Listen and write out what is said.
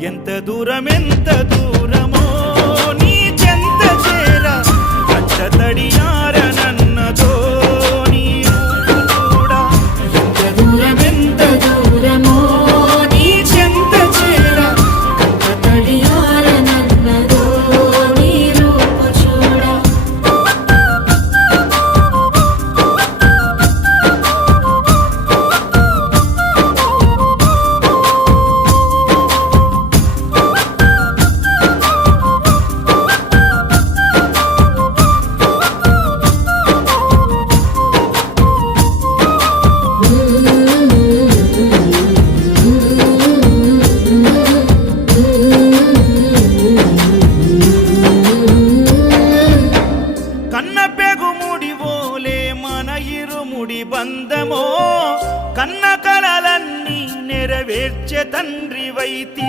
ఎంత దూరమో నీ చెంత చేర కంట తడియారనన్నదో నీ కూడా ఎంత దూరమో నీ చెంత చేర కంట తడియారనన్నదో నీ రూపు చూడ ముడి బంధమో కన్న కలలన్నీ నెరవేర్చే తండ్రి వైతి